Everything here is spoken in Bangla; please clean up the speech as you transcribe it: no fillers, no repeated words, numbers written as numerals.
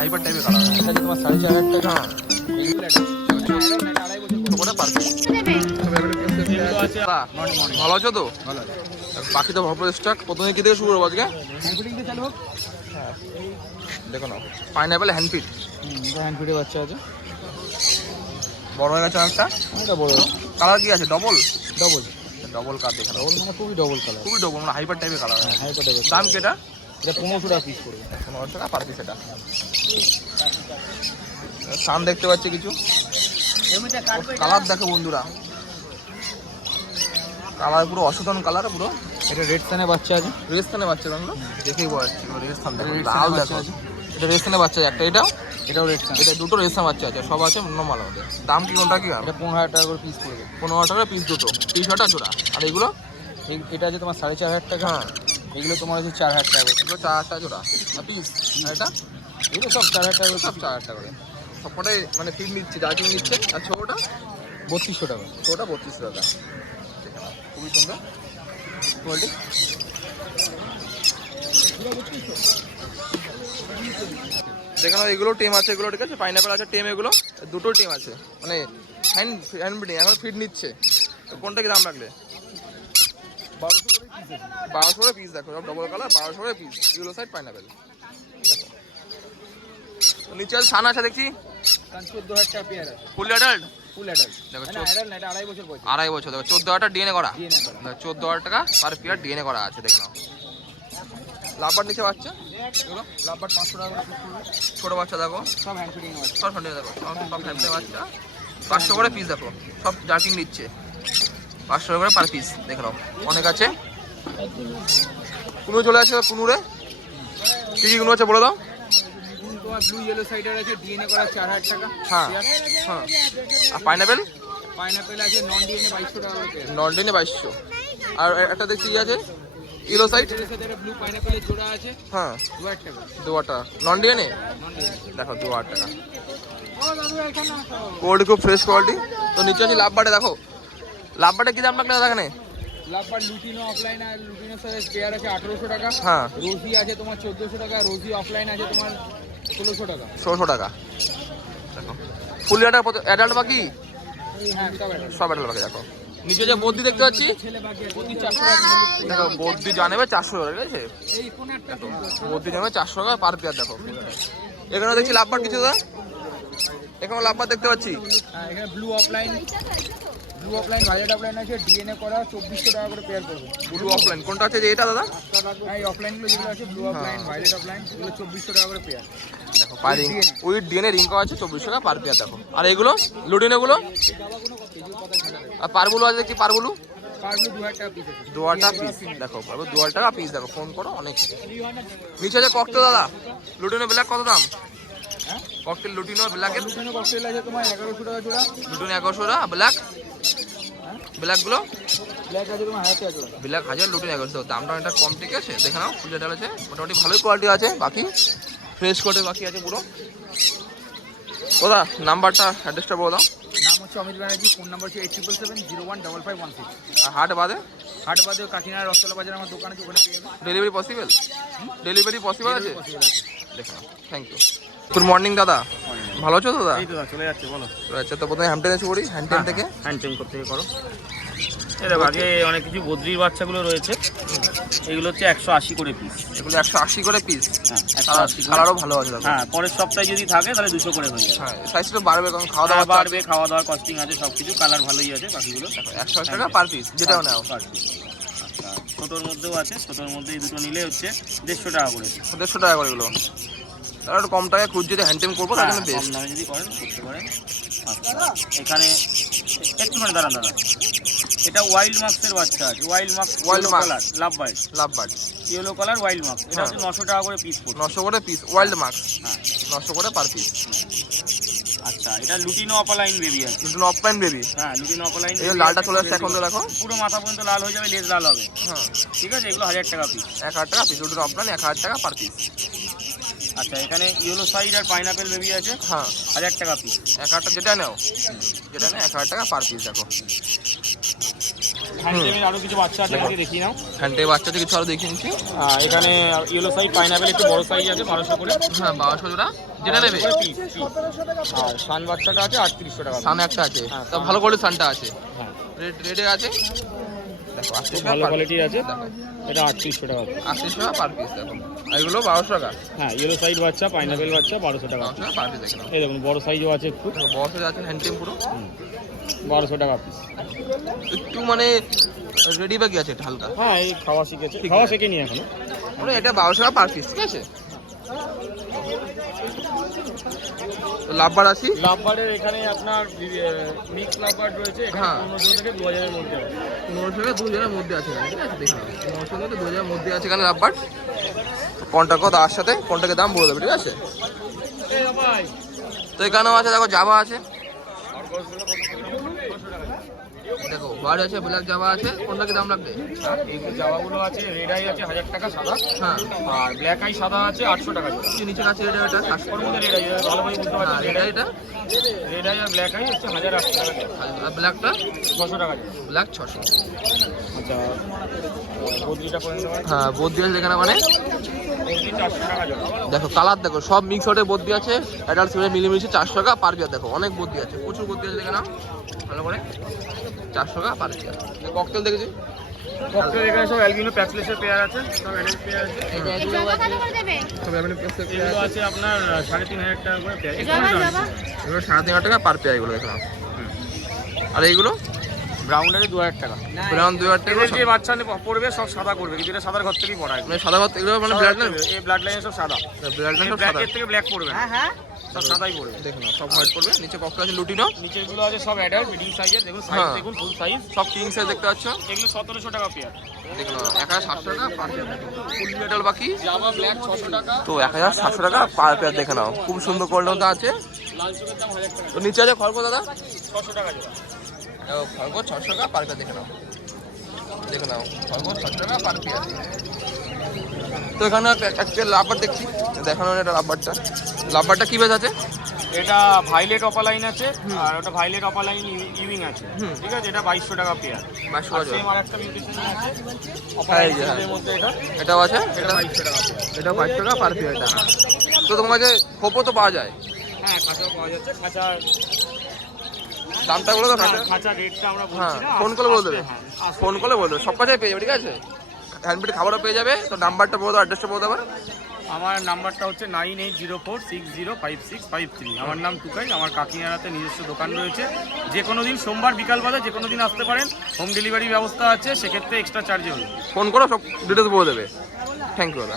হাইপার টাইপের কালার। এটা যে তোমার 4500 টাকা। হ্যাঁ ভালো আছো তো? ভালো আছে। পাখি তো ভরপুর স্টক। প্রথমে কি থেকে শুরু করবো আজকে? হ্যান্ডফিটিং দিয়ে চালু হোক। দেখো না, পাইনাপেল হ্যান্ডফিট এটা হ্যান্ডফিটে বাচ্চা আছে। বড় হয়ে গেছে একটা। এটা বড় কালার কি আছে? Double double double colour. দেখো ডবল মানে খুবই ডবল কালার। খুবই ডবল, মানে হাইপার টাইপের কালার। হাই কাটে দাম কি এটা? এটা 1500 টাকা পিস পড়বে। 15 টাকা পার পিস। এটা সান দেখতে পাচ্ছি কিছু। কালার দেখো বন্ধুরা, কালার পুরো অসাধারণ কালার পুরো। এটা রেড সানে বাচ্চা আছে। রেস্তানের বাচ্চা দাম দেখেই বড় আছে। রেস্তান দেখো, রেড লাল সানে দেখো। বাচ্চা আছে। এটা রেস্তানের বাচ্চা একটা। এটাও রেড সান। এটা দুটো রেস্তান বাচ্চা আছে, সব আছে নর্মাল আমাদের। দাম কি কোনটা কি? এটা 15000 টাকা করে পিস পড়বে। 15 টাকা পিস দুটো, 30 টাকা জোড়া। আর এগুলো? এটা আছে তোমার 4500 টাকা। হ্যাঁ এগুলো তোমার আছে 4000 টাকা করে। এগুলো 4 টাকা জোড়া পিস। আর এটা এগুলো সব 4000 টাকা করে। সব 4 টাকা করে। সবকটাই মানে ফিড নিচ্ছে, জার্কিং নিচ্ছে। আর ছোটোটা 3200 টাকা। ছোটোটা 32 টাকা। খুবই সুন্দর কোয়ালিটি। যেখানে এগুলো টেম আছে, এগুলো ঠিক আছে। পাইনাপেল আছে, টেম, এগুলো দুটো টেম আছে। মানে হ্যান্ড ব্রিডিং, এখন ফিড নিচ্ছে। তো কোনটা কি দাম রাখলে? 1200 করে পিস। দেখো সব ডবল কালার, 1200 করে পিস। ইউলো সাইড পাইনাপেল দেখো। নিচে সান আছে দেখছি। 14000 টাকা পেয়ার আছে। Full adult. Full adult. দেখো না অ্যাডাল্ট না, এটা 2.5 বছর বয়স। 2.5 বছর। দেখো 14,000 ডিএনএ করা। ডিএনএ করা। 14,000 টাকা পার পেয়ার ডিএনএ করা আছে। দেখে নাও। লাভবার নিচে বাচ্চা এগুলো। লাভবার 500 টাকা করে পিস পড়বে। ছোট বাচ্চা দেখো, সব হ্যান্ড ফিটিং আছে। সব ফ্যান্ডে দেখো, সব ফ্যান্ডে বাচ্চা। 500 করে পিস দেখো, সব জার্কিং নিচ্ছে। 500 করে পার পিস। দেখে নাও, অনেক আছে। কুনু চলে আসে। কুনুরে কি কি কুনু আছে বলে দাও। তোমার ব্লু ইয়েলো সাইডার আছে, ডিএনএ করা 4000 টাকা। হ্যাঁ হ্যাঁ। আর পাইনাপেল? পাইনাপেল আছে নন ডিএনএ 2200 টাকা করে পেয়ার। Non DNA 2200। আর একটা দেখছি আছে ইয়েলো সাইড। এর সাথে একটা ব্লু পাইনাপেলের জোড়া আছে। হ্যাঁ 2000 টাকা। 2000 টাকা নন ডিএনএ। Non DNA. দেখো 2000 টাকা। ও দাদু এখানে আসো। কোয়ালিটি খুব ফ্রেশ কোয়ালিটি। তো নিচে আছে লাভবাটে। দেখো লাভবাটে কি দাম রাখলে এখানে? লাভবার লুটিনো অফলাইন আর লুটিনোর সাথে পেয়ার আছে 1800 টাকা। হ্যাঁ রোজি আছে তোমার 1400 টাকা। রোজি অফলাইন আছে তোমার 1600 টাকা। 1600 টাকা। দেখো ফুল অ্যাডাল্ট পাখি। হ্যাঁ সব এটা। সব অ্যাডাল্ট পাখি। দেখো নিচে যে বদ্দি দেখতে পাচ্ছি। ছেলে বাকি আছে 400 টাকা। দেখো বদ্দি জানেবে 400 টাকা, ঠিক আছে। এই কোন একটা বদ্দি জানেবে 400 টাকা পার পেয়ার। দেখো এখানে দেখছি লাভবার কিছু দা। এখানে লাভবার দেখতে পাচ্ছি। হ্যাঁ এখানে ব্লু অফলাইন ভায়োলেট অফলাইন আছে, ডিএনএ করা 2400 টাকা করে পেয়ার করবে। ব্লু অফলাইন কোনটা আছে? যে এটা দাদা। হ্যাঁ এই অফলাইনগুলো যেগুলো আছে ব্লু অফলাইন ভায়োলেট অফলাইন এগুলো 2400 টাকা করে পেয়ার। দেখো পাইরিং উইথ ডিএনএ রিং করা আছে 2400 টাকা পার পেয়ার। দেখো আর এগুলো লুডিন, এগুলো আর পারবুলু আছে কি? পারবুলু পারগুলো 2000 টাকা পিস আছে। 2000 টাকা পিস। দেখো 2000 টাকা পিস। দেখো ফোন করো অনেক। নিচে যে ককটেল দাদা, লুটিনো ব্ল্যাক কত দাম? হ্যাঁ ককটেল লুটিনো ব্ল্যাকের। লুটিনো ককটেল আছে তোমার 1100 টাকা জোড়া। লুটিনো 1100 টাকা। ব্ল্যাক ব্ল্যাকগুলো ব্ল্যাক আছে তোমার 1000 টাকা জোড়া। Black 1000, lutino 1100। দামটা একটা কম, ঠিক আছে। দেখে নাও ফুল ডাল আছে, মোটামুটি ভালোই কোয়ালিটি আছে। বাকি ফ্রেশ কোয়ালিটি বাকি আছে পুরো। দাদা নাম্বারটা অ্যাড্রেসটা বলে দাও। নাম হচ্ছে অমিত ব্যানার্জি, ফোন নাম্বার হচ্ছে 8777015516। আর হাট বাদে হাট বাদেও কাকিনাড়া রসতলা বাজার আমার দোকান আছে, ওখানে পেয়ে যাবেন। Delivery possible? ডেলিভারি পসিবল আছে? পসিবল আছে। দেখো থ্যাংক ইউ। গুড মর্নিং দাদা, ভালো আছো দাদা? এই তো চলে যাচ্ছে বলো। আচ্ছা, তো প্রথমে হ্যান্ডটেন এসে পড়ি। হ্যান্ডটেন থেকে হ্যান্ডটেন করতে করো। এই দেখো আগে অনেক কিছু বদ্রির বাচ্চাগুলো রয়েছে। এগুলো হচ্ছে 180 করে পিস। এগুলো 180 করে পিস। হ্যাঁ 180 করে। কালারও ভালো আছে দাদা। হ্যাঁ পরের সপ্তাহে যদি থাকে তাহলে 200 করে হয়ে যাবে। হ্যাঁ সাইজটা বাড়বে, কারণ খাওয়া দাওয়া বাড়বে, খাওয়া দাওয়ার কস্টিং আছে, সবকিছু। কালার ভালোই আছে পাখিগুলো। 180 টাকা পার পিস, যেটাও নাও। Per piece. আচ্ছা ছোটোর মধ্যেও আছে। ছোটোর মধ্যে এই দুটো নিলে হচ্ছে 150 টাকা করে। 150 টাকা করে এগুলো। তাহলে একটু কম টাকায় খুঁজ যদি হ্যান্ডটেন করবো তাহলে কম বেস্ট। দামে যদি করেন করতে পারেন। আচ্ছা এখানে একটুখানি দাঁড়ান। এটা ওয়াইল্ড মার্কসের বাচ্চা আছে। Wild marks colour love bird. Love bird yellow colour wild marks. এটা হচ্ছে 900 টাকা করে পিস পড়ছে। 900 করে পিস ওয়াইল্ড মার্কস। হ্যাঁ 900 করে পার পিস। আচ্ছা এটা লুটিনো অপালাইন বেবি আছে। দুটো অফলাইন বেবি। হ্যাঁ লুটিনো অপালাইন। এই লালটা চলে আসছে এখন, তো দেখো পুরো মাথা পর্যন্ত লাল হয়ে যাবে, লেজ লাল হবে। হ্যাঁ ঠিক আছে এগুলো 1000 টাকা পিস। 1000 টাকা পিস। দুটো অফলাইন 1000 টাকা পার পিস। আচ্ছা এখানে ইয়েলো সাইড আর পাইনাপেল বেবি আছে। হ্যাঁ 1000 টাকা পিস। 1000 টাকা যেটা নাও, যেটা নেও 1000 টাকা পার পিস। দেখো হ্যান্ডটেমের আরো কিছু বাচ্চা আছে আমাকে দেখিয়ে নাও। হ্যান্ডে বাচ্চাদের কিছু আরো দেখিয়ে নিচ্ছি। এখানে ইয়েলো সাইজ পাইনাপেল একটু বড় সাইজ আছে 1200 করে। হ্যাঁ 1200 জোড়া, যেটা নেবে। আর সান বাচ্চাটা আছে 3800 টাকা। সান একটা আছে, হ্যাঁ, তা ভালো কোয়ালিটির সানটা আছে। হ্যাঁ রেডে আছে, দেখো 80 ভালো টাকা কোয়ালিটির আছে, এটা 3800 টাকা। 80 টাকা পার পিস। দেখো আর এগুলো 1200 টাকা। হ্যাঁ ইয়েলো সাইজ বাচ্চা পাইনাপেল বাচ্চা 1200 টাকা। 1200 টাকা পার পিস। দেখো এই দেখুন বড় সাইজও আছে একটু, দেখো বড় সাইজ আছে হ্যান্ডটেম পুরো 1200 টাকা পিস। একটু মানে রেডি বাকি আছে এটা হালকা। হ্যাঁ এই খাওয়া শিখেছে, ঠিক খাওয়া আছে। শেখেনি এখনো। মানে এটা 1200 টাকা পার পিস, ঠিক আছে। তো লাভবার আসি। লাভবার্ডের এখানে আপনার মিক্স লাভবার্ড রয়েছে, এখানে হ্যাঁ। 1500 থেকে 2000 এর মধ্যে আছে। 1500 থেকে 2000 মধ্যে আছে, ঠিক আছে। দেখো 1500 থেকে 2000 মধ্যে আছে এখানে লাভবার। কোনটা কত তার সাথে কোনটাকে দাম বলে দেবে, ঠিক আছে। তো এখানেও আছে, দেখো জাভা আছে, দেখো হোয়াইট আছে, ব্ল্যাক জাভা আছে। কোনটাকে দাম লাগবে? এই যে জামাগুলো আছে রেড আই আছে 1000 টাকা সাদা, হ্যাঁ আর ব্ল্যাক আই সাদা আছে 800 টাকা জোড়া। নিচে আছে এটা 700। ওর মধ্যে রেড আই ভালোভাবে বুঝতে হ্যাঁ পারছেন, এটা এটা রেড আই আর ব্ল্যাক আই হচ্ছে 1800 টাকা জোড়া, আর ব্ল্যাকটা 600 টাকা জোড়া। ব্ল্যাক 600। আচ্ছা বদ্রিটা করে নিতে পারেন, হ্যাঁ বদ্রি আছে এখানে, মানে বদ্রি 400 টাকা জোড়া। দেখো কালার দেখো সব মিক্স হটে বদ্রি আছে, অ্যাডাল্ট ফিমেল মিলিমিশে 400 টাকা পার পিয়ার। দেখো অনেক বদ্রি আছে, প্রচুর বদ্রি আছে, দেখে নাও ভালো করে 400 টাকা পার পিয়ার। ককটেল দেখেছি, ককটেল এখানে সব অ্যালবিনো প্যাচলেসের পেয়ার আছে, সব অ্যাডাল্ট পেয়ার আছে। সব এমনি প্লাস্টিক এগুলো আছে আপনার 3500 টাকা করে পেয়ার। এগুলো 3500 টাকা পার পেয়ার, এগুলো দেখো নাও। আর এইগুলো ব্রাউন্ডারে 2000 টাকা। ব্রাউন 2000 টাকা। এদের যে বাচ্চা পড়বে সব সাদা করবে, কিন্তু এটা সাদার ঘর থেকেই পড়ায়। মানে সাদা ভাত এগুলো মানে ব্লাড লাইন, এই ব্লাড লাইনে সব সাদা, ব্লাড লাইন সব সাদা। ব্ল্যাকের থেকে ব্ল্যাক পড়বে না, হ্যাঁ সব সাদাই পড়বে। দেখো না সব হোয়াইট পড়বে। নিচে ককটেল আছে লুটিনো, নিচে এগুলো আছে সব অ্যাডাল্ট মিডিয়াম সাইজের, দেখুন সাইজ হ্যাঁ। দেখুন ফুল সাইজ, সব কিং সাইজ দেখতে পাচ্ছ। এগুলো 1700 টাকা পেয়ার। দেখো না 1700 টাকা পার পেয়ার। ফুল মেটাল বাকি জাভা ব্ল্যাক 600 টাকা, তো 1700 টাকা পার পেয়ার। দেখে নাও খুব সুন্দর কোয়ালিটি আছে। লাল চোখের দাম 1000 টাকা, তো নিচে আছে খড়গো দাদা, 600 টাকা জোড়া। দেখো খড়গো 600 টাকা পার পেয়ার। দেখে নাও, দেখে নাও খড়গো 600 টাকা পার পেয়ার। তো এখানে একটা লাভবার দেখছি, দেখানো এটা লাভবারটা। লাভবারটা কি বেশ আছে? এটা ভাইলেট অপালাইন আছে, আর ওটা ভাইলেট অপালাইন ইউইং আছে, ঠিক আছে। এটা 2200 টাকা পেয়ার। 2200 টাকা। সেম আরেকটা মিউটেশন আছে হ্যাঁ, এই যে, হ্যাঁ। অপালাইনের মধ্যে, এটা এটাও আছে, এটা 2200 টাকা পেয়ার। এটা 2200 টাকা পার পেয়ার। এটা তো তোমার কাছে খোপও তো পাওয়া যায়, হ্যাঁ খাঁচাও পাওয়া যাচ্ছে, খাঁচার দামটা বলে দাও। খাঁচার রেটটা আমরা হ্যাঁ বলছি না, ফোন করে বলে দেবে, হ্যাঁ, ফোন করে বলে দেবে, সব কাছেই পেয়ে যাবে, ঠিক আছে। হ্যান্ডপিট খাবারও পেয়ে যাবে। তো নাম্বারটা বলে দাও, অ্যাড্রেসটা বলে দেবে। আমার নাম্বারটা হচ্ছে 9804605653। আমার নাম টুকাই, আমার কাকিনাড়াতে নিজস্ব দোকান রয়েছে। যে কোনো দিন সোমবার বিকাল বাজে যে কোনো দিন আসতে পারেন, হোম ডেলিভারি ব্যবস্থা আছে, সেক্ষেত্রে এক্সট্রা চার্জে হবে। ফোন করো, সব ডিটেলস বলে দেবে। থ্যাংক ইউ দাদা।